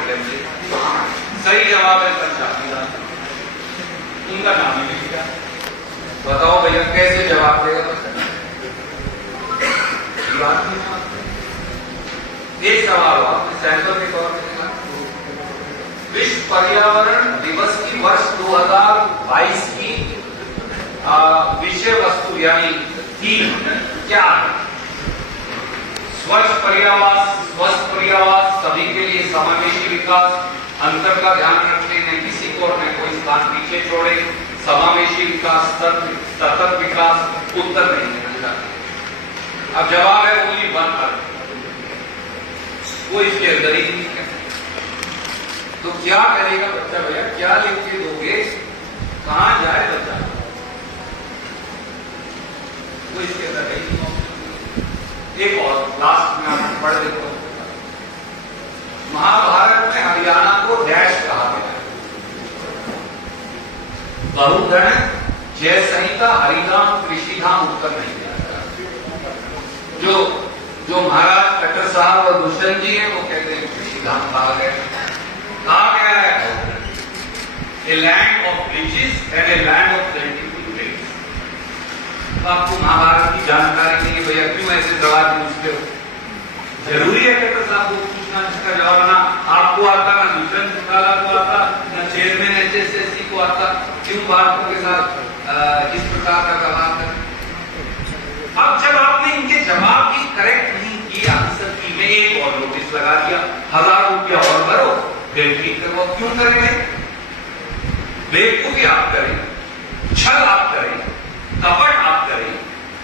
Vacancy. सही जवाब है पंचायती राज। उनका नाम ही नहीं क्या? बताओ भैया कैसे जवाब देगा बच्चा? एक सवाल सैंपल के तौर पर विश्व पर्यावरण दिवस की वर्ष 2022 की विषय वस्तु यानी थीम क्या है? स्वच्छ पर्यावास, स्वस्थ पर्यावास, सभी के लिए समावेशी विकास, अंतर का ध्यान रखते हैं, किसी को न कोई स्थान पीछे छोड़े, समावेशी विकास, सतत विकास। उत्तर नहीं देना चाहते। अब जवाब है ओनली वन अर्थ, वो इसके अंदर ही नहीं है। तो क्या करेगा बच्चा? भैया क्या लिख के दोगे? कहां जाए बच्चा? वो इसके अंदर है ही। एक और लास्ट में आप पढ़ देखो। महाभारत में हरियाणा को डैश कहा गया है। बहुगण, जय संहिता, हरिधाम, कृषिधाम उत्तर नहीं दिया गया। जो महाराज कट्टर साहब और दुष्यंत जी हैं वो कहते हैं कृषिधाम कहा गया है a land of bridges and a land of plentiful rains. आपको महाभारत की जानकारी नहीं है भैया, क्यों ऐसे सवाल पूछते हो? जरूरी है कट्टर साहब को पूछना जिसका जवाब ना आपको आता, ना दुष्यंत चौटाला को आता, ना चेयरमैन HSSC को आता। क्यों बातों के साथ इस प्रकार का सवाल करें? अब जब आपने इनके जवाब की करेक्ट नहीं किया आंसर की, में एक और नोटिस लगा दिया, 1000 रुपया और भरो फिर ठीक करो। क्यों करेंगे? बेवकूफी आप करें, छल आप करें, कपट आप करें,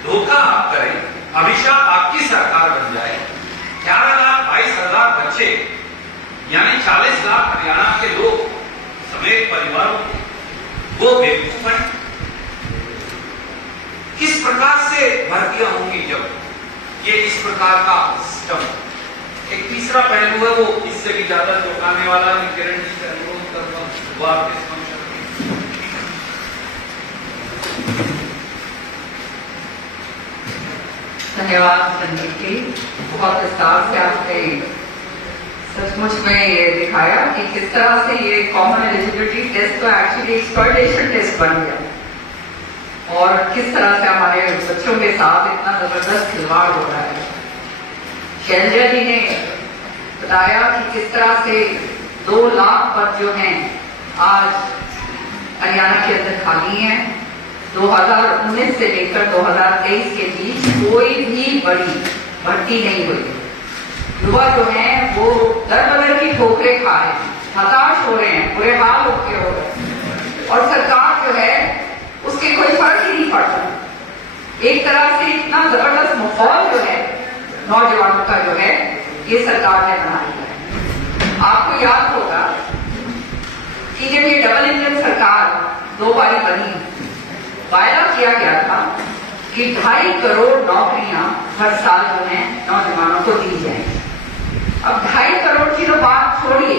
धोखा आप करें, अभिशाप आपकी सरकार बन जाए। 11,22,000 बच्चे यानी 40 लाख हरियाणा के लोग समेत परिवारों वो बेवकूफ बने। किस प्रकार से भर्तियां होंगी जब ये इस प्रकार का सिस्टम? एक तीसरा पहलू है, वो इससे भी ज्यादा चौंकाने वाला है। किरण जी से अनुरोध करूंगा वो आपके समक्ष रखें। धन्यवाद संदीप जी, बहुत विस्तार से आपने सचमुच में ये दिखाया कि किस तरह से ये कॉमन एलिजिबिलिटी टेस्ट तो एक्चुअली एक्सपर्टेशन टेस्ट बन गया और किस तरह से हमारे बच्चों के साथ इतना जबरदस्त खिलवाड़ हो रहा है। शैलजा जी ने बताया कि किस तरह से 2 लाख पद जो हैं आज हरियाणा के अंदर खाली हैं। 2019 से लेकर 2023 के बीच कोई भी बड़ी भर्ती नहीं हुई। युवा जो हैं वो दर बदर की ठोकरें खा रहे हैं, हताश हो रहे हैं, बुरे हाल होके हो रहे हैं और सरकार जो है उसके कोई फर्क ही नहीं पड़ता। एक तरह से इतना जबरदस्त माहौल जो है नौजवानों का जो है ये सरकार ने बना लिया है। आपको याद होगा कि जब ये डबल इंजन सरकार 2 बारी बनी, वायदा किया गया था कि 2.5 करोड़ नौकरियां हर साल जो है नौजवानों को दी जाएंगी। अब 2.5 करोड़ की तो बात छोड़िए,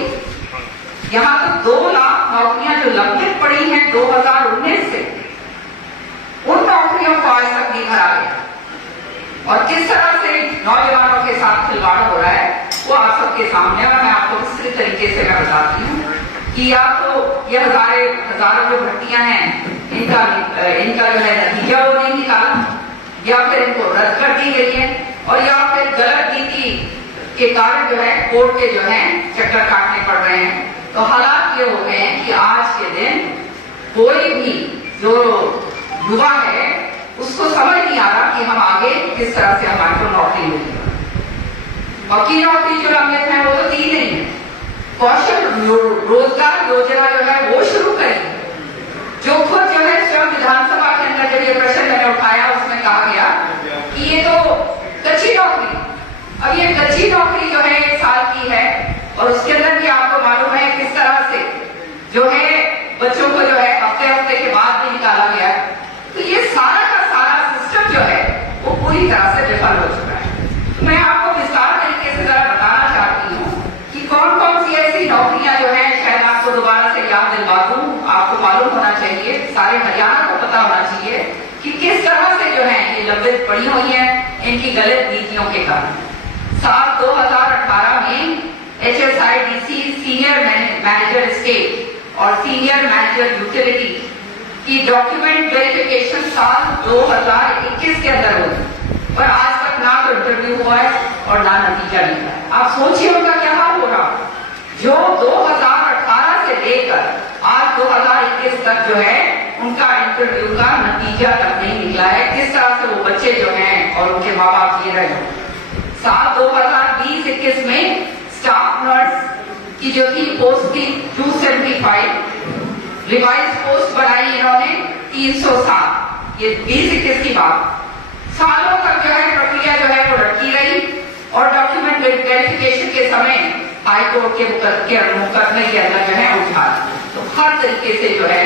यहां तो 2 लाख नौकरियां जो लंबित पड़ी हैं 2019 से, उन नौकरियों को आज तक नहीं भरा गया। और किस तरह से नौजवानों के साथ खिलवाड़ हो रहा है वो आप सबके सामने, और मैं आपको किसी तरीके से मैं बताती हूँ कि या तो ये हजारों जो भर्तियां हैं इनका जो है नतीजा वो नहीं निकाला, या फिर इनको रद्द कर दी गई है, और या फिर गलत नीति के कारण जो है कोर्ट के जो है चक्कर काटने पड़ रहे हैं। तो हालात ये हो गए हैं कि आज के दिन कोई भी जो युवा है उसको समझ नहीं आ रहा कि हम आगे किस तरह से हमारे को नौकरी मिलेगी। बाकी नौकरी जो लंबित है वो तो दी नहीं है। कौशल रोजगार योजना जो है वो शुरू करें, जो खुद जो है स्वयं विधानसभा के अंदर जब ये प्रश्न मैंने उठाया उसमें कहा गया कि ये तो कच्ची नौकरी, अब ये कच्ची नौकरी जो है 1 साल की है और उसके अंदर भी आपको मालूम है किस तरह से जो है बच्चों को जो है हफ्ते के बाद भी निकाला गया है। तो ये सारा का सारा सिस्टम जो है वो पूरी तरह से विफल हो चुका है। मैं आपको विस्तार तरीके से जरा बताना चाहती हूँ कि कौन कौन सी ऐसी नौकरियां जो है, शायद आपको दोबारा से याद दिलवा दूं, आपको मालूम होना चाहिए, सारे हरियाणा को पता होना चाहिए कि किस तरह से जो है ये लंबित पड़ी हुई है इनकी गलत नीतियों के कारण। साल 2018 में HSIDC सीनियर मैनेजर स्टेट और सीनियर मैनेजर यूटिलिटी की डॉक्यूमेंट वेरिफिकेशन साल 2021 के अंदर हुई, पर आज तक ना तो इंटरव्यू हुआ है और ना नतीजा निकला है। आप सोचिए उनका क्या हाल हो रहा, जो 2018 से लेकर आज 2021 तक जो है उनका इंटरव्यू का नतीजा तक नहीं निकला है। किस तरह से वो बच्चे जो हैं और उनके माँ बाप जी रहे हैं। साल 2020-21 में स्टाफ नर्स की जो थी पोस्ट थी 275, रिवाइज पोस्ट बनाई इन्होंने 307। ये 20-21 की बात। सालों तक जो है प्रक्रिया जो है वो लटकी रही और डॉक्यूमेंट वेरिफिकेशन के समय हाईकोर्ट के मुकदमे के अंदर जो है उठा। तो हर तरीके से जो है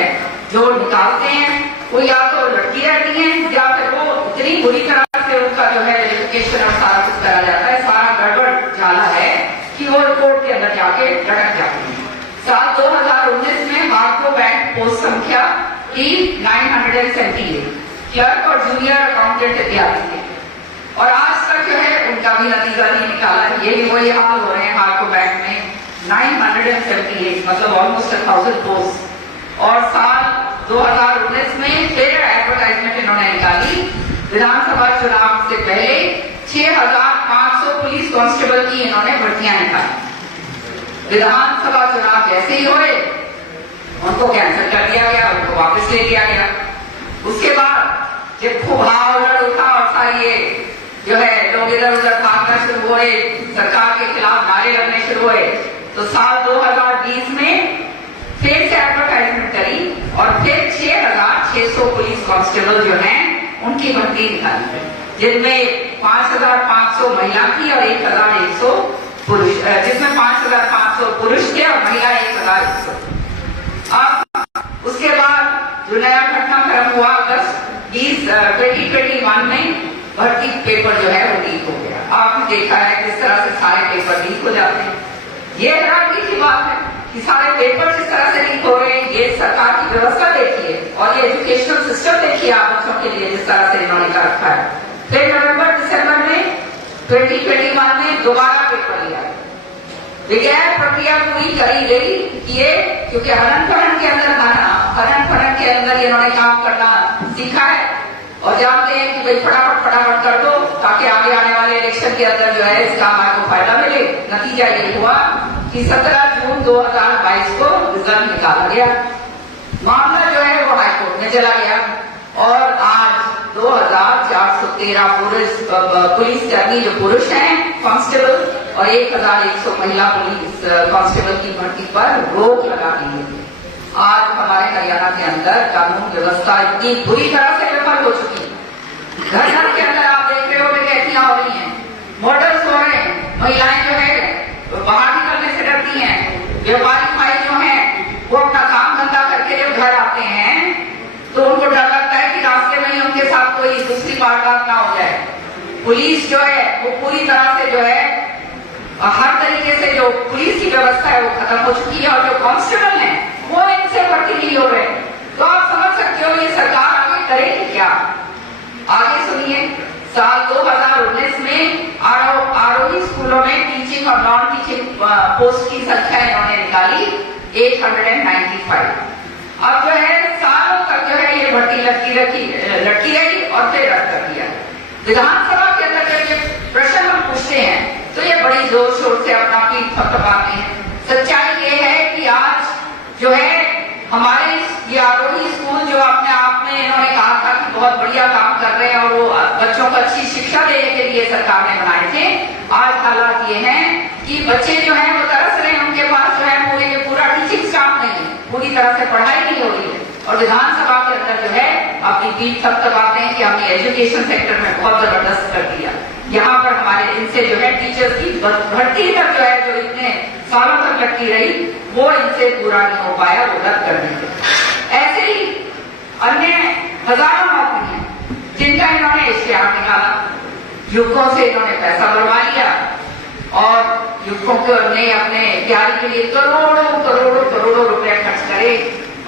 जो निकालते हैं वो या तो लटकी रहती हैं या फिर वो इतनी बुरी तरह से उनका जो है वेरिफिकेशन और सारा कुछ करा जाता है, सारा गड़बड़ जाला है कि वो रिपोर्ट के अंदर जाके लटक जाती है। साल 2019 में हार्को बैंक पोस्ट संख्या की 978 क्लर्क और जूनियर अकाउंटेंट इत्यादि थे और आज तक जो है उनका भी नतीजा नहीं निकाला। ये भी वही हाल हो रहे हैं हार्को बैंक में 978, मतलब ऑलमोस्ट 1000 पोस्ट। और साल 2019 में फिर एडवर्टाइजमेंट इन्होंने निकाली, विधानसभा चुनाव से पहले 6500 पुलिस कांस्टेबल की इन्होंने भर्तियां निकाली। विधानसभा चुनाव जैसे ही हुए उनको कैंसिल कर दिया गया, उनको वापस ले लिया गया। उसके बाद जब खूब हावड़ उठा और सारी ये जो है लोग इधर उधर भागना शुरू हुए, सरकार के खिलाफ नारे लगने शुरू हुए, तो साल 2020 में फिर से एडवर्टाइजमेंट करी और फिर 6600 पुलिस कांस्टेबल जो हैं उनकी भर्ती निकाली गई, जिनमें 5500 महिला थी और 1100 पुरुष, जिसमें 5500 पुरुष थे और महिला 1100। अब उसके बाद जो नया घटनाक्रम हुआ अगस्त 2021 में भर्ती पेपर जो है वो लीक हो गया। आपने देखा है किस तरह से सारे पेपर लीक हो जाते हैं। ये हैरानी की बात है कि सारे पेपर जिस तरह से लीक हो रहे हैं, ये सरकार की व्यवस्था देखिए और ये एजुकेशनल सिस्टम देखिए आप बच्चों के लिए जिस तरह से इन्होंने कर रखा है। फिर नवंबर-दिसंबर में 2021 में दोबारा पेपर लिया, विज्ञान प्रक्रिया पूरी करी गई ये, क्योंकि हनन फनन के अंदर इन्होंने काम करना सीखा है और जानते हैं कि भाई फटाफट कर दो ताकि आगे आने वाले इलेक्शन के अंदर जो है इस काम को फायदा मिले। नतीजा ये हुआ कि 17 जून 2022 को रिजल्ट निकाला गया, मामला जो है वो हाईकोर्ट में चला गया और आज 2413 पुलिस कर्मी जो पुरुष हैं कांस्टेबल और 1100 महिला पुलिस कांस्टेबल की भर्ती पर रोक लगा दी है। आज हमारे हरियाणा के अंदर कानून व्यवस्था इतनी बुरी तरह से विफल हो चुकी है। घर घर के अंदर आप देख रहे हो डकैतियां हो रही हैं, मर्डर्स हो रहे हैं, महिलाएं जो है बाहर निकलने से डरती हैं, व्यापारी भाई जो हैं वो अपना काम धंधा करके जब घर आते हैं तो उनको डर लगता है कि रास्ते में ही उनके साथ कोई दूसरी वारदात ना हो जाए। पुलिस जो है वो पूरी तरह से जो है हर तरीके से जो पुलिस की व्यवस्था है वो खत्म हो चुकी है और जो कांस्टेबल है वो इनसे भर्ती नहीं हो रहे। तो आप समझ सकते हो ये सरकार आगे करेगी क्या। आगे सुनिए, साल 2019 में आरोही स्कूलों में टीचिंग और नॉन टीचिंग पोस्ट की संख्या इन्होंने निकाली 895। अब जो है सालों तक जो है ये भर्ती लटकी रही और फिर रद्द कर दिया। विधानसभा के अंदर जब ये प्रश्न हम पूछते हैं तो ये बड़ी जोर शोर से अपना पीठ थपथपाते हैं। सच्चाई ये है कि आज जो है हमारे ये आरोही स्कूल जो अपने आप में इन्होंने कहा था कि बहुत बढ़िया काम कर रहे हैं और वो बच्चों को अच्छी शिक्षा देने के लिए सरकार ने बनाए थे, आज हालात ये हैं कि बच्चे जो हैं वो तरस रहे हैं, उनके पास जो है पूरे के पूरा टीचिंग स्टाफ नहीं है, पूरी तरह से पढ़ाई नहीं हो रही है और विधानसभा के अंदर जो है अपनी पीठ थपथपाते हैं कि हमने एजुकेशन सेक्टर में बहुत जबरदस्त कर दिया। यहाँ पर हमारे इनसे जो है टीचर्स की भर्ती तक जो है जो इतने सालों तक लटकी रही वो इनसे पूरा नहीं हो पाया, वो रद्द कर दिया। ऐसे ही अन्य हजारों नौकरी हैं जिनका इन्होंने इश्तेहार निकाला, युवकों से इन्होंने पैसा बढ़वा लिया और युवकों को ने अपने तैयारी के लिए करोड़ों रुपए खर्च करे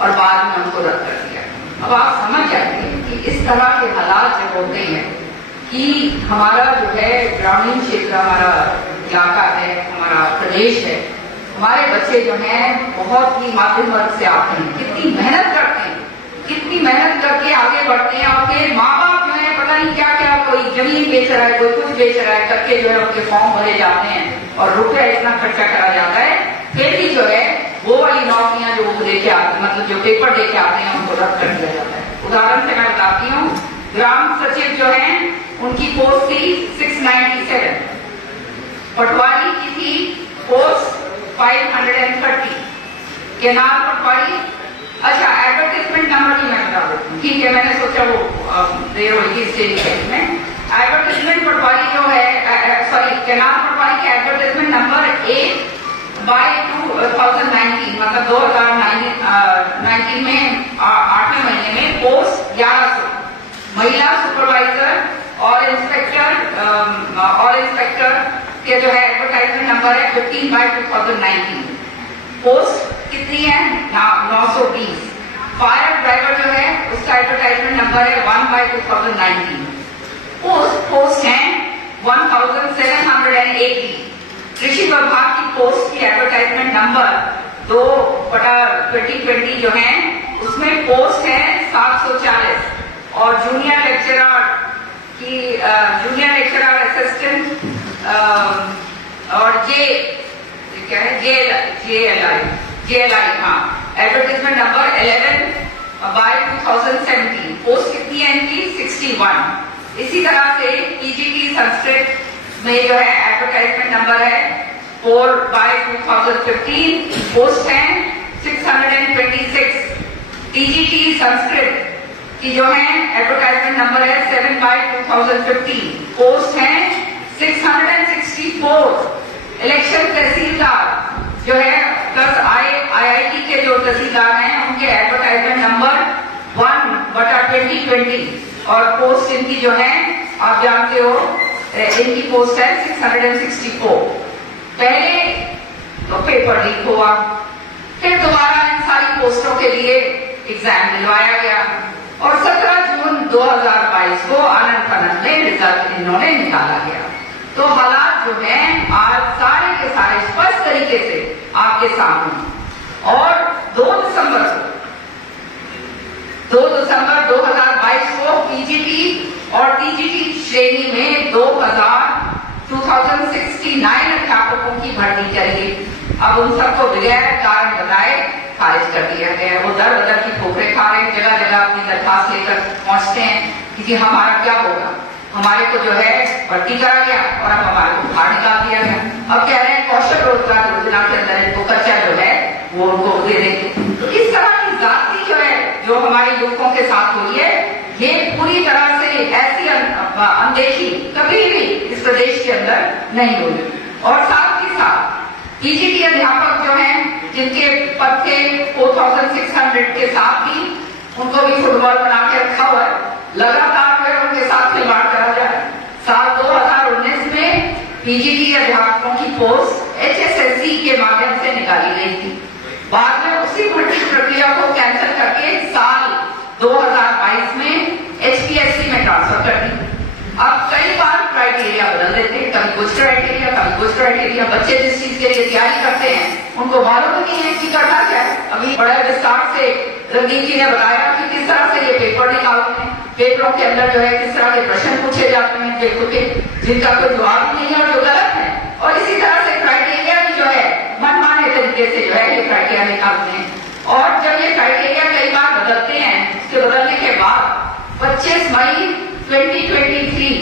और बाद में उनको रद्द कर दिया। अब आप समझ जाएंगे कि इस तरह के हालात जब होते हैं कि हमारा जो है ग्रामीण क्षेत्र, हमारा इलाका है, हमारा प्रदेश है, हमारे बच्चे जो हैं बहुत ही मध्यम वर्ग से आते हैं, कितनी मेहनत करते हैं, कितनी मेहनत करके आगे बढ़ते हैं और फिर माँ बाप जो है पता नहीं क्या क्या, कोई जमीन बेच रहा है, कोई कुछ बेच रहा है करके जो है उनके फॉर्म भरे जाते हैं और रुपया इतना खर्चा करा जाता है, फिर भी जो है वो वाली नौकरियां जो वो लेके आते, मतलब जो पेपर लेके आते हैं उनको रद्द कर दिया जाता है। उदाहरण से मैं बताती हूँ, ग्राम सचिव जो है उनकी पोस्ट थी 697, पटवारी की थी पोस्ट 530, केनाल पटवारी। अच्छा, एडवर्टाइजमेंट नंबर भी मैं बता देती हूँ, ठीक है, मैंने सोचा वो देर होगी स्टेज में। एडवर्टाइजमेंट पटवारी जो है, सॉरी, केनाल पटवारी के एडवर्टाइजमेंट नंबर 8/2019, मतलब 2019 में 8वें महीने में पोस्ट 1100, महिला सुपरवाइजर और इंस्पेक्टर के जो है एडवर्टाइजमेंट नंबर है 15/2019। पोस्ट कितनी है? 920। फायर ड्राइवर जो है उसका एडवर्टाइजमेंट नंबर है 1/2019। पोस्ट है 1780। कृषि विभाग की पोस्ट की एडवर्टाइजमेंट नंबर 2/2020 जो है उसमें पोस्ट है 740 और जूनियर लेक्चरर असिस्टेंट और जेएलआई, हाँ, एडवर्टाइजमेट नंबर 11/2017। पोस्ट कितनी है इनकी? 61। इसी तरह से पीजीटी संस्कृत में जो है एडवर्टाइजमेंट नंबर है 4/2015, पोस्ट है 626। टीजीटी संस्कृत की जो है एडवर्टाइजमेंट नंबर है 7/2015, पोस्ट है 664। इलेक्शन तहसीलदार जो है प्लस आईआईटी के जो तहसीलदार हैं उनके एडवर्टाइजमेंट नंबर 1/2020 और पोस्ट इनकी जो है आप जानते हो, इनकी पोस्ट है 664। पहले तो पेपर लीक हुआ, फिर दोबारा इन सारी पोस्टों के लिए एग्जाम दिलवाया गया और 17 जून 2022 को आनंद फानंद में रिजल्ट इन्होंने निकाला गया। तो हालात जो हैं आज सारे के सारे स्पष्ट तरीके से आपके सामने। और 2 दिसंबर 2022 को पीजीटी और टीजीटी श्रेणी में 2069 अध्यापकों की भर्ती करेगी। अब उन सबको बगैर कारण बताए खारिज कर दिया गया। वो दर बदर की ठोकरें खा रहे हैं, जगह जगह अपनी दरखास्त लेकर पहुंचते हैं कि हमारा क्या होगा, हमारे को जो है भर्ती करा गया और अब हमारे को बाहर निकाल दिया गया। अब कह रहे हैं कौशल रोजगार योजना के अंदर इनको कच्चा जो है वो उनको दे देंगे। तो इस तरह की जाति जो है जो हमारे युवकों के साथ हुई है, ये पूरी तरह से ऐसी अनदेखी कभी भी इस प्रदेश के अंदर नहीं हुई। और साथ ही साथ पीजीटी अध्यापक जो हैं जिनके पद थे 4600 के साथ भी उनको भी फुटबॉल बना के रखा हुआ है, लगातार जो है उनके साथ खिलवाड़ करा जाए। साल 2019 में पीजीटी अध्यापकों की पोस्ट एचएसएससी के माध्यम से निकाली गई थी, बाद में उसी भर्ती प्रक्रिया को कैंसिल करके साल 2022 में एचपीएससी में ट्रांसफर कर दी। अब कई बार क्राइटेरिया बदल देते हैं, कभी कुछ क्राइटेरिया। बच्चे जिस चीज के लिए तैयारी करते हैं उनको मालूम नहीं है कि करना क्या है। अभी बड़ा विस्तार से रंगीन जी ने बताया कि किस तरह से ये पेपर निकालते हैं, पेपरों के अंदर जो है किस तरह के प्रश्न पूछे जाते हैं पेपर के, जिनका कोई जवाब नहीं है और जो गलत है। और इसी तरह से क्राइटेरिया भी जो है मनमाने तरीके से जो है ये क्राइटेरिया निकालते हैं। और जब ये क्राइटेरिया कई बार बदलते हैं, उसके बदलने के बाद 25 मई 2023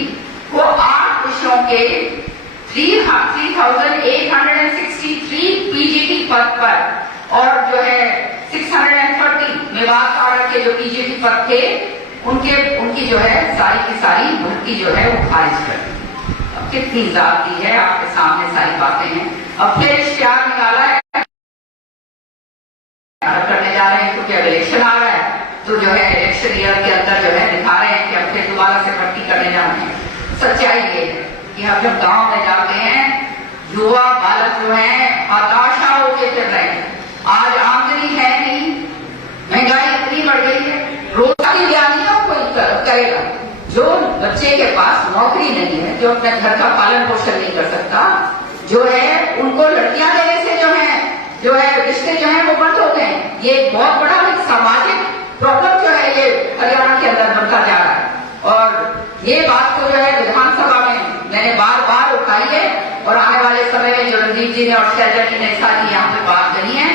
को 8 विषयों के 3863 पीजीटी पद पर और जो है 630 मेवाड़ के जो पीजीटी पद थे उनकी जो है सारी की सारी भर्ती जो है वो खारिज कर दी। अब कितनी जाती है, आपके सामने सारी बातें हैं। अब फिर इश्तिहार निकाला है करने जा रहे हैं क्योंकि अब इलेक्शन आ रहा है, तो जो है इलेक्शन ईयर के अंदर जो है दिखा रहे हैं कि अब फिर दोबारा से भर्ती करने जा रहे हैं। सच्चाई ये है कि हम जब गांव में जाते हैं, युवा बालक जो है हताशा होके फिर रहे हैं। आज आमदनी है नहीं, महंगाई इतनी बढ़ गई है, रोजगारी दिहाड़ियों को करेगा। जो बच्चे के पास नौकरी नहीं है, जो अपने घर का पालन पोषण नहीं कर सकता, जो है उनको लड़कियां देने से जो है रिश्ते जो है वो बंद हो गए। ये बहुत बड़ा एक सामाजिक प्रॉब्लम जो है ये हरियाणा के अंदर बनता जा रहा है और ये बात को जो है विधानसभा में मैंने बार बार उठाई है और आने वाले समय में जो रणदीप जी ने और शैलजा जी ने सारी यहाँ पे बात कही है,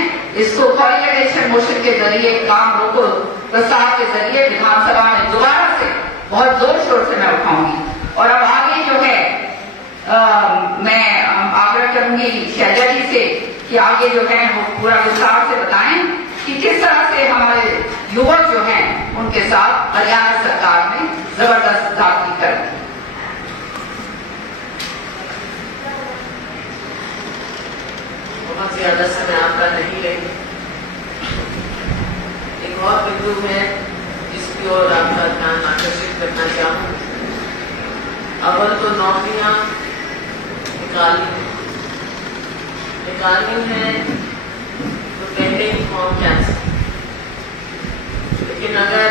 इसको कोऑर्डिनेशन मोशन के जरिए काम रोको प्रस्ताव के जरिए विधानसभा में दोबारा से बहुत जोर शोर से मैं उठाऊंगी। और अब आगे जो है मैं आग्रह करूंगी शैलजा जी से कि आगे जो है वो पूरा विस्तार से बताएं कि किस तरह से हमारे युवक जो हैं उनके साथ हरियाणा सरकार ने जबरदस्त दाखिल कर दी। बहुत ज्यादा समय आपका नहीं लेंगे। एक और बिंदु है जिसकी ओर आपका ध्यान आकर्षित करना चाहूँ। अव्वल तो नौकरियां निकालनी है तो पहले ही फॉर्म कैंसिल, लेकिन अगर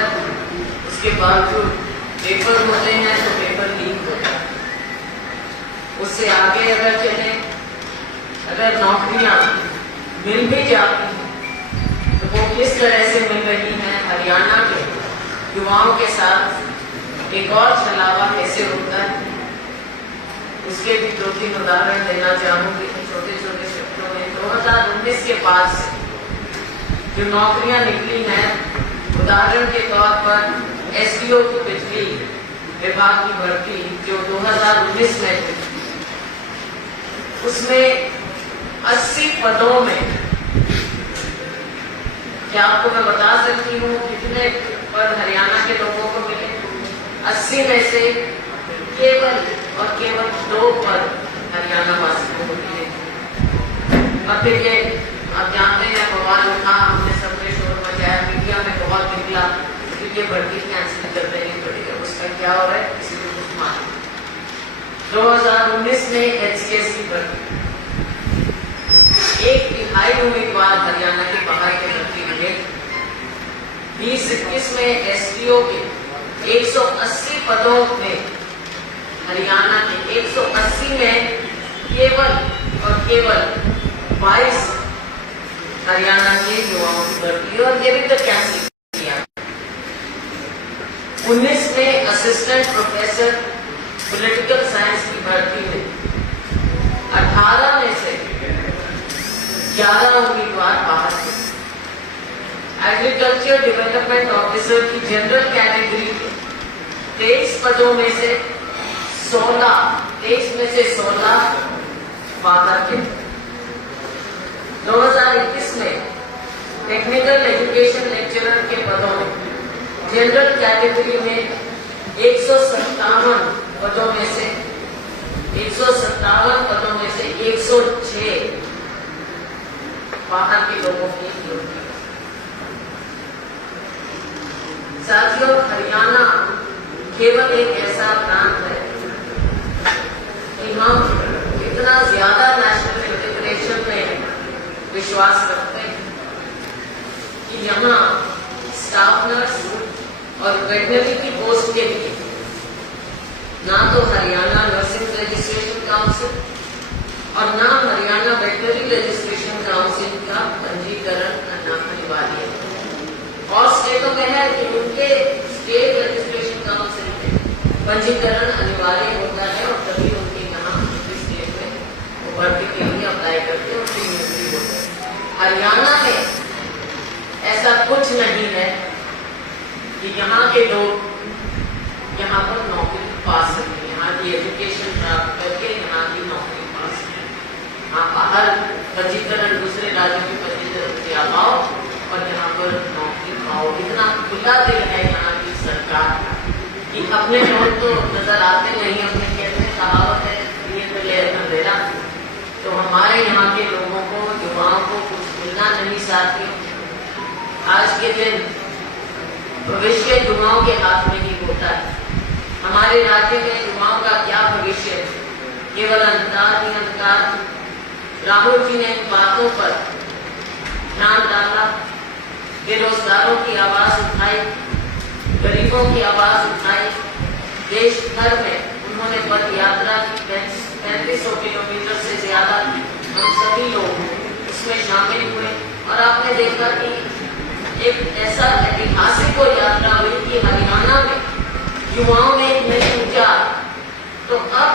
उसके बावजूद पेपर होते हैं तो पेपर लीक होता है। उससे आगे अगर चले, अगर नौकरियां मिल भी जाती हैं तो वो किस तरह से मिल रही हैं, हरियाणा के युवाओं के साथ एक और छलावा कैसे होता है, उसके भी 2-3 उदाहरण देना चाहूंगी छोटे छोटे शब्दों में। 2019 के बाद से जो नौकरियां निकली हैं, उदाहरण के तौर पर एसडीओ की बिजली विभाग की भर्ती जो 2019 में थी, उसमें 80 पदों में, क्या आपको मैं बता सकती हूँ कितने पद हरियाणा के लोगों को मिले? 80 में से केवल और केवल 2 पद हरियाणा वासियों को मिले। और फिर ये आप जानते हैं बवाल उठा, हमने सबने शोर मचाया, मीडिया में बहुत निकला कि ये भर्ती कैंसिल कर देनी पड़ेगी। उसका क्या हो रहा है किसी को कुछ मालूम। 2019 में एचसीएस की भर्ती 1/3 उम्मीदवार हरियाणा के बाहर के भर्ती मिले। 2021 में एसडीओ के 180 पदों में हरियाणा के 180 में केवल और केवल 22 हरियाणा के युवाओं की भर्ती और ये भी तो कैंसिल किया। 19 में असिस्टेंट प्रोफेसर पॉलिटिकल साइंस की भर्ती में 18 में से 11 उम्मीदवार बाहर थे। एग्रीकल्चर डेवलपमेंट ऑफिसर की जनरल कैटेगरी के 23 पदों में से 23 में से 16 बाहर थे। 2021 में टेक्निकल एजुकेशन लेक्चरर के पदों में जनरल कैटेगरी में 157 पदों में से 106 बाहर के लोगों की नियुक्ति। साथियों, हरियाणा केवल एक ऐसा प्रांत है कि हम इतना ज्यादा नेशनल इंटीग्रेशन में विश्वास रखते हैं कि यहाँ स्टाफ नर्स और वेटनरी की पोस्ट के लिए ना तो हरियाणा नर्सिंग रजिस्ट्रेशन काउंसिल और ना हरियाणा वेटनरी रजिस्ट्रेशन काउंसिल का पंजीकरण करना अनिवार्य है। और स्टेटों में है कि उनके स्टेट रजिस्ट्रेशन काउंसिल में पंजीकरण अनिवार्य होता है और तभी उनके यहाँ स्टेट में भर्ती के लिए अप्लाई करके उनकी नियुक्ति होती है। हरियाणा में ऐसा कुछ नहीं है कि यहाँ के लोग यहाँ पर नौकरी पा सके, यहाँ की एजुकेशन प्राप्त करके यहाँ की नौकरी पा सके। हाँ, बाहर पंजीकरण दूसरे राज्यों की पंजीकरण से आओ और यहाँ पर नौकरी पाओ। इतना खुला दिल है यहाँ की सरकार कि अपने लोग तो नजर आते नहीं, अपने कहते कहावत है ये तो ले अंधेरा। तो हमारे यहाँ के लोगों को, युवाओं को कुछ मिलना नहीं साथी। आज के दिन भविष्य युवाओं के हाथ में ही होता है। हमारे राज्य में युवाओं का क्या भविष्य है? केवल अंधकार ही अंधकार। राहुल जी ने इन बातों पर ध्यान डाला, बेरोजगारों की आवाज उठाई, गरीबों की आवाज उठाई। देश भर में उन्होंने पद यात्रा की 3500 किलोमीटर से ज्यादा हम सभी लोग इसमें शामिल हुए और आपने देखा कि एक ऐसा ऐतिहासिक और यात्रा हुई कि हरियाणा में युवाओं में एक नई ऊर्जा। तो अब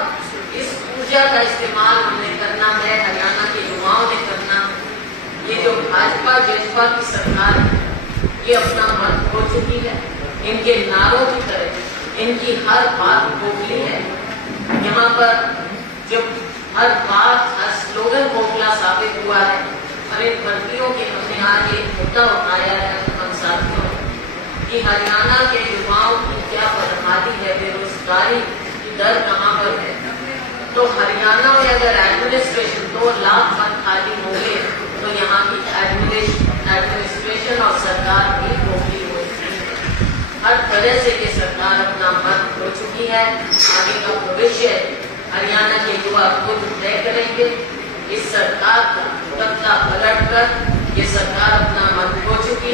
इस ऊर्जा का इस्तेमाल हमें करना है, हरियाणा के युवाओं ने करना। ये जो भाजपा जसपा की सरकार है, ये अपना मत खो चुकी है। इनके नारों की तरह इनकी हर बात खोखली है। यहाँ पर जब हर बात हर स्लोगन खोखला साबित हुआ है और इन भर्तियों के हमने आज एक मुद्दा उठाया है हम साथियों कि हरियाणा के युवाओं की क्या बदहाली है, बेरोजगारी की दर कहाँ पर है। तो हरियाणा में अगर एडमिनिस्ट्रेशन 2 लाख पद खाली होंगे तो यहाँ की एडमिनिस्ट्रेशन और सरकार भी खोखली हो चुकी है। हर तरह से ये सरकार अपना मत खो चुकी है। आगे का भविष्य हरियाणा के युवा खुद तय करेंगे। इस सरकार का तख्ता पलट कर ये सरकार अपना मत खो चुकी।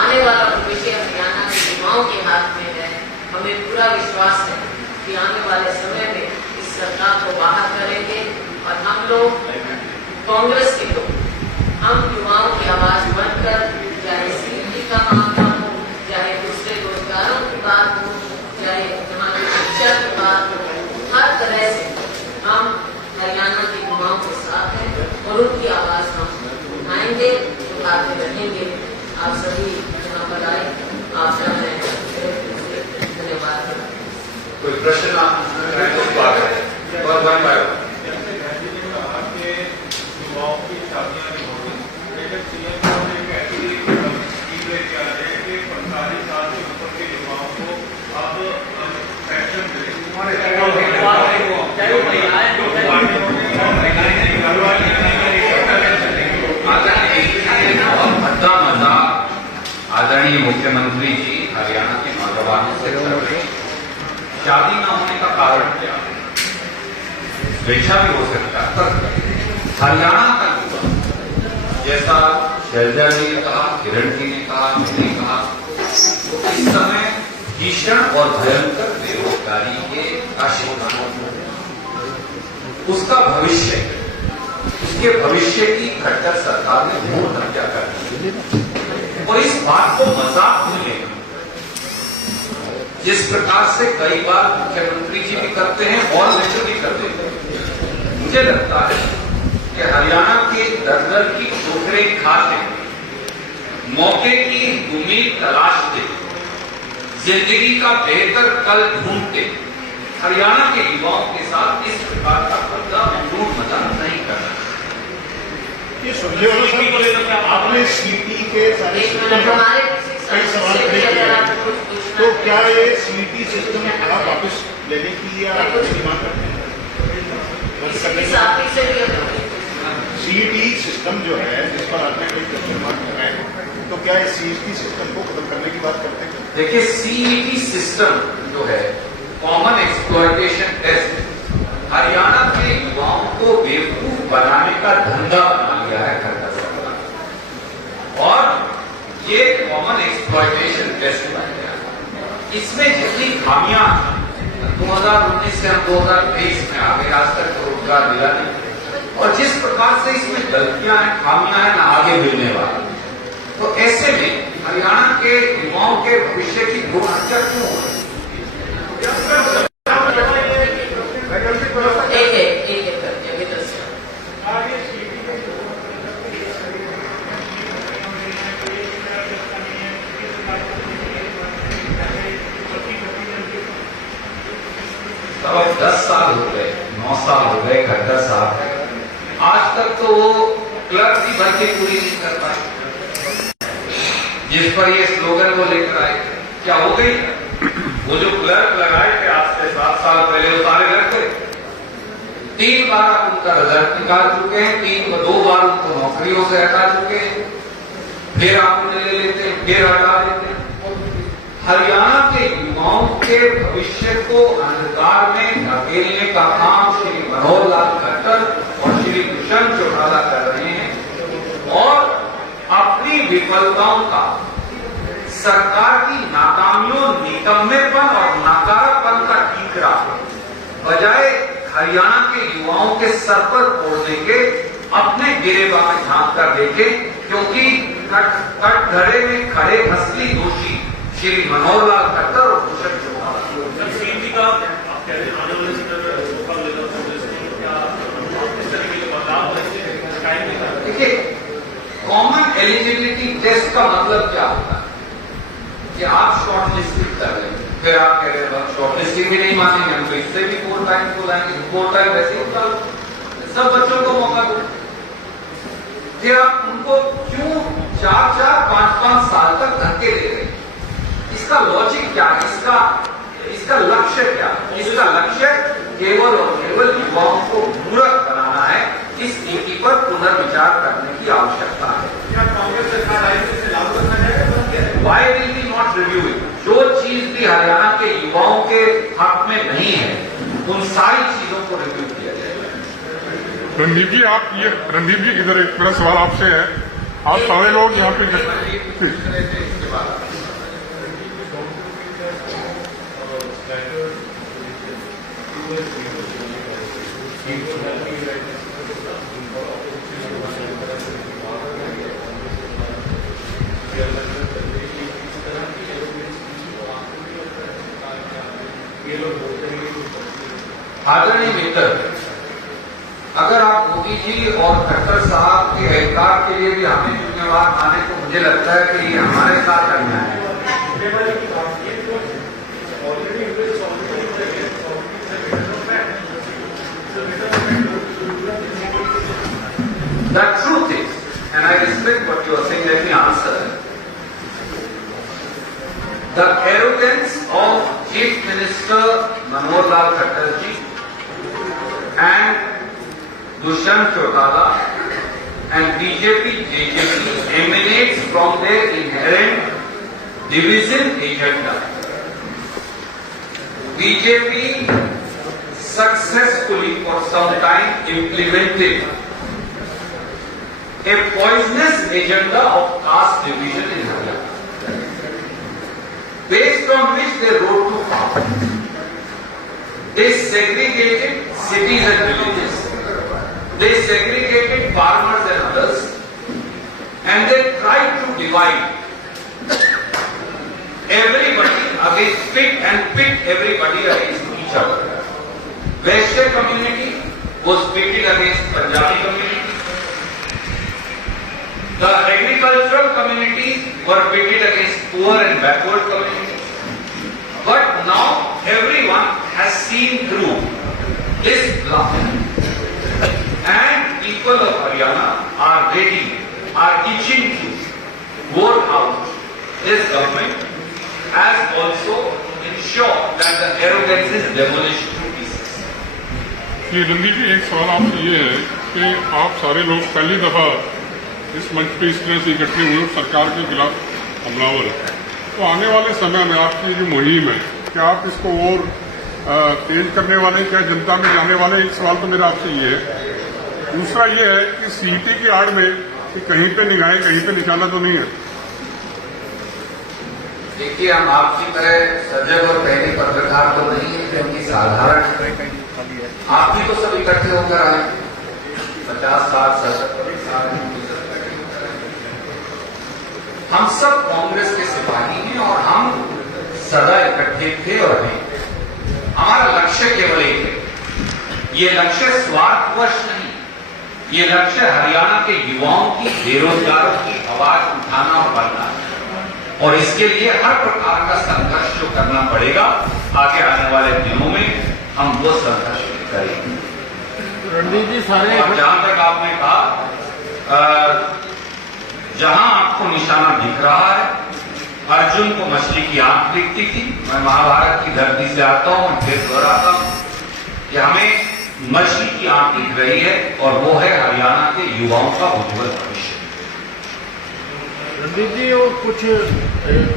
आने वाला भविष्य हरियाणा के युवाओं के हाथ में है। हमें पूरा विश्वास है कि आने वाले समय में इस सरकार को बाहर करेंगे और हम लोग कांग्रेस के लोग हम युवाओं की आवाज बनकर, चाहे सीटी का मामला हो, चाहे दूसरे रोजगारों की बात हो, चाहे यहाँ की शिक्षा की बात हो, हर तरह से हम हरियाणा के युवाओं के साथ हैं और उनकी आवाज हम उठाएंगे, उठाते रहेंगे। आप सभी यहाँ पर आए, आपका मैं धन्यवाद। कोई प्रश्न और वन बाय युवाओं की शादियां नहीं हो रही, लेकिन सीएम ने एक ऐसी स्कीम लेके आ रहे हैं कि 45 साल से ऊपर के युवाओं को अब पेंशन भद्दा मजाक आदरणीय मुख्यमंत्री जी हरियाणा के नौजवानों से कर रहे हैं। शादी न होने का कारण क्या है? स्वेच्छा भी हो सकता है, पर हरियाणा का युवा, जैसा शैलजा जी ने कहा, किरण जी ने कहा, मैंने कहा, तो इस समय भीषण और भयंकर बेरोजगारी के का शिकार उसका भविष्य, उसके भविष्य की खट्टर सरकार ने भूल हत्या कर दी और इस बात को मजाक में लेना, जिस प्रकार से कई बार मुख्यमंत्री जी भी करते हैं और मित्र भी करते हैं। मुझे लगता है कि हरियाणा के दर की ठोकरें खाते, मौके की उम्मीद तलाशते, जिंदगी का बेहतर कल ढूंढते हरियाणा के युवाओं के साथ इस प्रकार का बदला महसूस मजाक नहीं करना। ये सुनने वाला सर, आपने सीटी के सारे सिस्टम कई सवाल खड़े किए, तो क्या ये सीटी सिस्टम आप वापस लेने की या डिमांड करते हैं? सीटी सिस्टम जो है जिस पर आपने कई क्वेश्चन मार्क लगाए, तो क्या इस सीटी सिस्टम को खत्म करने की बात करते हैं? देखिए, सीईटी सिस्टम जो है, कॉमन एक्सप्लॉयटेशन टेस्ट, हरियाणा के युवाओं को बेवकूफ बनाने का धंधा बना लिया है खट्टर सरकार। और ये कॉमन एक्सप्लॉयटेशन टेस्ट बन गया, इसमें जितनी खामियां 2019 से हम 2023 में आ गए, आज तक रोजगार मिला नहीं, और जिस प्रकार से इसमें गलतियां हैं, खामियां हैं, ना आगे मिलने वाला, तो ऐसे में हरियाणा के युवाओं के भविष्य की भ्रूण हत्या क्यों हो रही है? अब 10 साल हो गए, 9 साल हो गए खट्टर साहब, आज तक तो वो क्लर्क की भर्ती पूरी नहीं कर पाए जिस पर ये स्लोगन वो लेकर आए। क्या हो गई? वो जो क्लर्क लगाए थे आज से 7 साल पहले, वो सारे लग गए। 3 बार आप उनका रिजल्ट निकाल चुके हैं, 2 बार उनको नौकरियों से हटा चुके हैं, फिर आप उन्हें ले लेते हैं, फिर हटा देते हैं। हरियाणा के युवाओं के भविष्य को अंधकार में धकेलने का काम श्री मनोहर लाल खट्टर और श्री दुष्यंत चौटाला कर रहे हैं और अपनी विफलताओं का, सरकार की नाकामियों, निकम्मेपन और नकारापन का ठीकरा बजाय हरियाणा के युवाओं के सर पर फोड़ देंगे, अपने गिरेबा में झांक कर देखे, क्योंकि कटघरे में खड़े असली दोषी श्री मनोहर लाल खट्टर और भूषण चौटाला। सीएम का आप कह रहे हैं आने वाले समय में मौका मिलेगा कांग्रेस को, क्या इस तरीके के बदलाव देखिए, कॉमन एलिजिबिलिटी टेस्ट का मतलब क्या होता है कि आप शॉर्ट लिस्टिंग कर रहे हैं, फिर आप कह रहे हैं शॉर्ट लिस्टिंग भी नहीं मानेंगे, हम तो इससे भी 4 टाइम बुलाएंगे, 4 टाइम वैसे ही उतारो, सब बच्चों को मौका दो। फिर आप उनको क्यों 4-4, 5-5 साल तक धक्के दे रहे हैं? इसका लॉजिक क्या है? इसका लक्ष्य क्या है? इसका लक्ष्य केवल और केवल युवाओं को मूर्ख बनाना है। इस नीति पर पुनर्विचार करने की आवश्यकता है। क्या कांग्रेस सरकार इसे लागू करना चाहेगा? Why will be not review it? जो चीज भी हरियाणा के युवाओं के हक में नहीं है, उन सारी चीजों को रिव्यू किया जाएगा। रणदीप जी, आप ये रणदीप जी इधर एक मेरा सवाल आपसे है, आप सारे लोग यहाँ पे इसके बाद आदरणीय मित्र, अगर आप मोदी जी और खट्टर साहब के अहंकार के लिए भी हमें जिम्मेवार माने तो मुझे लगता है कि ये हमारे साथ अन्याय है। The truth is, and I respect what you are saying, let me answer. The arrogance of Chief Minister Manohar Lal Khattar ji and Dushyant Chautala and BJP emanates from their inherent division agenda. BJP successfully for some time implemented a poisonous agenda of caste division in Haryana, based on which they rode to power. They segregated cities and villages, they segregated farmers and others, and they tried to divide everybody against pit everybody against each other. Vaishya community was pitted against Punjabi community. The agricultural communities were pitted against poor and backward communities. But now everyone has seen through this bluff. And people of Haryana are ready, are itching to vote out this government as also ensure that the arrogance is demolished to pieces. ये रणदीप जी, एक सवाल आपसे ये है कि आप सारे लोग पहली दफा इस मंच पे इस तरह से इकट्ठे हुए सरकार के खिलाफ हमलावर है, तो आने वाले समय में आपकी जो मुहिम है, क्या आप इसको और तेज करने वाले, क्या जनता में जाने वाले? एक सवाल तो मेरा आपसे ये है। दूसरा ये है कि सीटी की आड़ में कि कहीं पे निगाहें, कहीं पे निशाना तो नहीं है? देखिए, हम आपकी तरह सजग और पहले पत्रकार तो नहीं है, क्योंकि साधारण आप भी तो सब इकट्ठे होकर आए, 50 साल 70 साल हम सब कांग्रेस के सिपाही हैं और हम सदा इकट्ठे थे और हैं। हमारा लक्ष्य केवल एक है, ये लक्ष्य स्वार्थवश नहीं, ये लक्ष्य हरियाणा के युवाओं की, बेरोजगारों की आवाज उठाना और बढ़ना है। और इसके लिए हर प्रकार का संघर्ष जो करना पड़ेगा, आगे आने वाले दिनों में हम वो संघर्ष करेंगे। रणदीप जी, सारे और जहां तक आपने कहा, जहां आपको निशाना दिख रहा है, अर्जुन को मछली की आंख दिखती थी। मैं महाभारत की धरती से आता हूं, फिर दोहराता हूं कि हमें मछली की आंख दिख रही है, और वो है हरियाणा के युवाओं का उज्जवल भविष्य। रणदीप जी, वो कुछ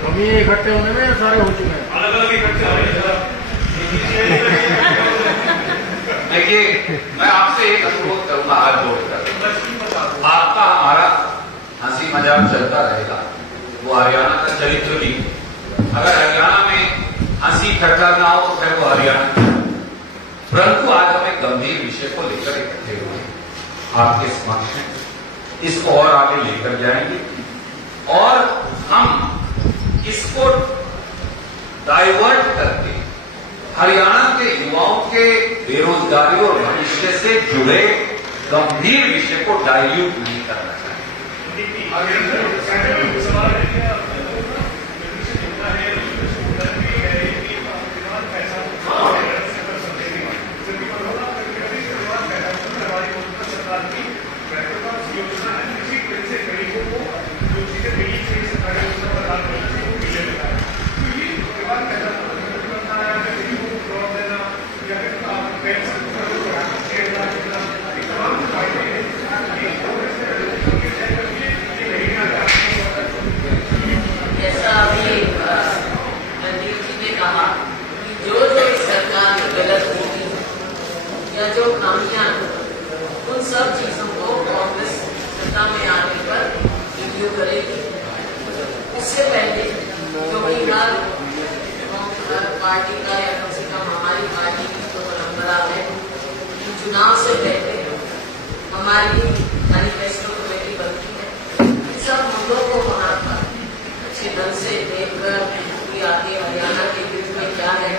कमी इकट्ठे होने में सारे हो चुके हैं, अलग अलग इकट्ठे हो रहे हैं। देखिए, मैं आपसे एक अनुरोध करूंगा हाथ जोड़कर, आपका हमारा हंसी मजाक चलता रहेगा, वो हरियाणा का चरित्र भी। अगर हरियाणा में हंसी ठट्ठा ना हो तो फिर वो हरियाणा, परंतु आज हमें गंभीर विषय को लेकर इकट्ठे हुए हैं आपके समक्ष हैं। इसको और आगे लेकर जाएंगे और हम इसको डाइवर्ट करके हरियाणा के युवाओं के बेरोजगारी और भविष्य से जुड़े गंभीर विषय को डाइल्यूट नहीं करना चाहिए। जैसा अभी रणदीप जी ने कहा कि जो इस सरकार में गलत होगी या जो खामियां उन सब चीजों को कांग्रेस सत्ता में आने पर रिव्यू करेगी। इससे पहले क्योंकि हर पार्टी का या कम से कम हमारी पार्टी की तो परंपरा है कि चुनाव से पहले हमारी मैनिफेस्टो कमेटी बनती है। इन सब मुद्दों को वहां पर अच्छे ढंग से देखकर कि आगे हरियाणा के युद्ध में क्या है,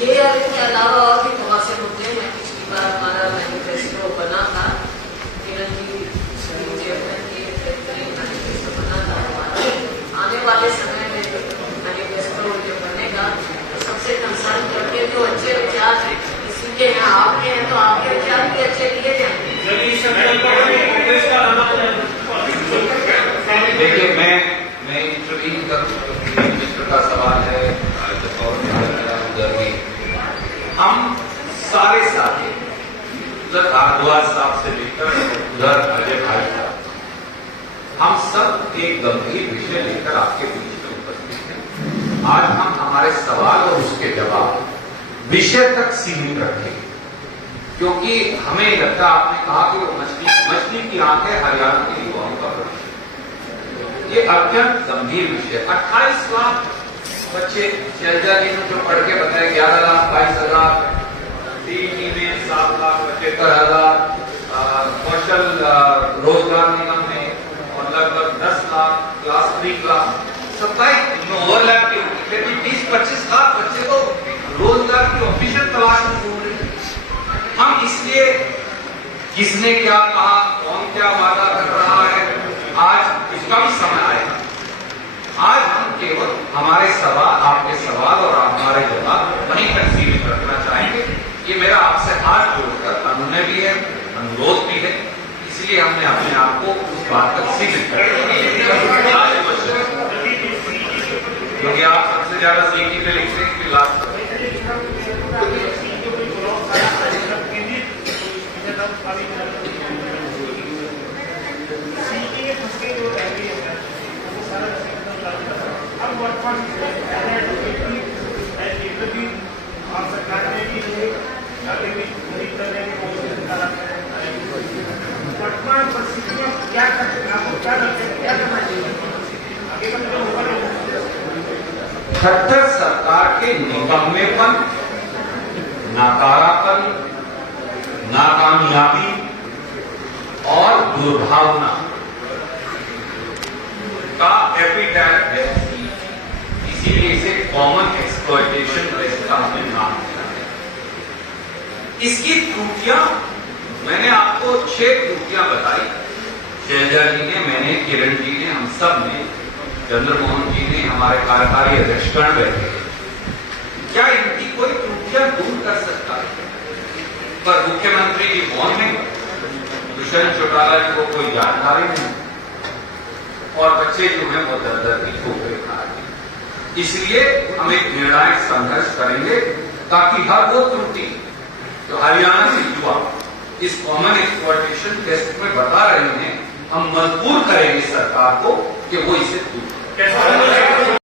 ये और इसके अलावा और भी बहुत से मुद्दे हैं। पिछली बार हमारा मैनिफेस्टो बना था, किरण जी चेयरमैन के मैनिफेस्टो बना था हमारा। आने वाले समय में मैनिफेस्टो जो बनेगा तो सबसे कंसर्न करके जो अच्छे विचार हैं, इसीलिए यहाँ आपके हैं तो आपके विचार भी अच्छे लिए जाएंगे। देखिए मैं इंटरव्यू करूँ, मिनिस्टर का सवाल है और उधर भी हम सारे साथी उधर भारद्वाज साहब से लेकर उधर अजय भाई साहब, हम सब एक गंभीर विषय लेकर आपके बीच में उपस्थित हैं। आज हम हमारे सवाल और उसके जवाब विषय तक सीमित रखेंगे, क्योंकि हमें लगता है आपने कहा कि वो मछली की आंखें हरियाणा के युवाओं का प्रश्न, ये अत्यंत गंभीर विषय। 28 लाख बच्चे शैलजा जी ने जो पढ़ के बताए, 11 लाख 22,000, DET में 7 लाख 75,000, कौशल रोजगार निगम में और लगभग 10 लाख क्लास 3 क्लास 27 ओवरलैप के होते, 20-25 लाख बच्चे तो रोजगार की ऑफिशियल तलाश में घूम रहे हैं। हम इसलिए किसने क्या कहा, कौन क्या वादा कर रहा है, आज इसका भी समय आएगा। आज हम केवल हमारे सवाल, आपके सवाल और हमारे जवाब वहीं तक सीमित रखना चाहेंगे। ये मेरा आपसे हाथ जोड़कर अनुनय भी है, अनुरोध भी है, इसलिए हमने अपने आप को उस बात तक सीमित कर क्योंकि आप सबसे ज्यादा सीटी पे लिखते हैं कि लास्ट वर्तमान परिस्थिति में क्या करना चाहिए? खट्टर सरकार के निकम्मेपन, नाकारापन, नाकामयाबी और दुर्भावना का एपिटैट है, इसीलिए इसे कॉमन एक्सप्लॉयटेशन रिस्क का हमें नाम दिया है। इसकी त्रुटियां मैंने आपको 6 त्रुटियां बताई, शैलजा जी ने, मैंने, किरण जी ने, हम सब ने, चंद्रमोहन जी ने, हमारे कार्यकारी अध्यक्षगण बैठे। क्या इनकी कोई त्रुटियां दूर कर सकता है? पर मुख्यमंत्री जी मौन है, दुष्यंत चौटाला जी को कोई जानकारी नहीं और बच्चे जो हैं वो दर की ठोकरें खा रहे हैं। इसलिए हम एक निर्णायक संघर्ष करेंगे ताकि हर वो त्रुटि जो हरियाणा के युवा इस कॉमन एक्सप्लॉयटेशन टेस्ट में बता रहे हैं, हम मजबूर करेंगे सरकार को कि वो इसे दूर करें।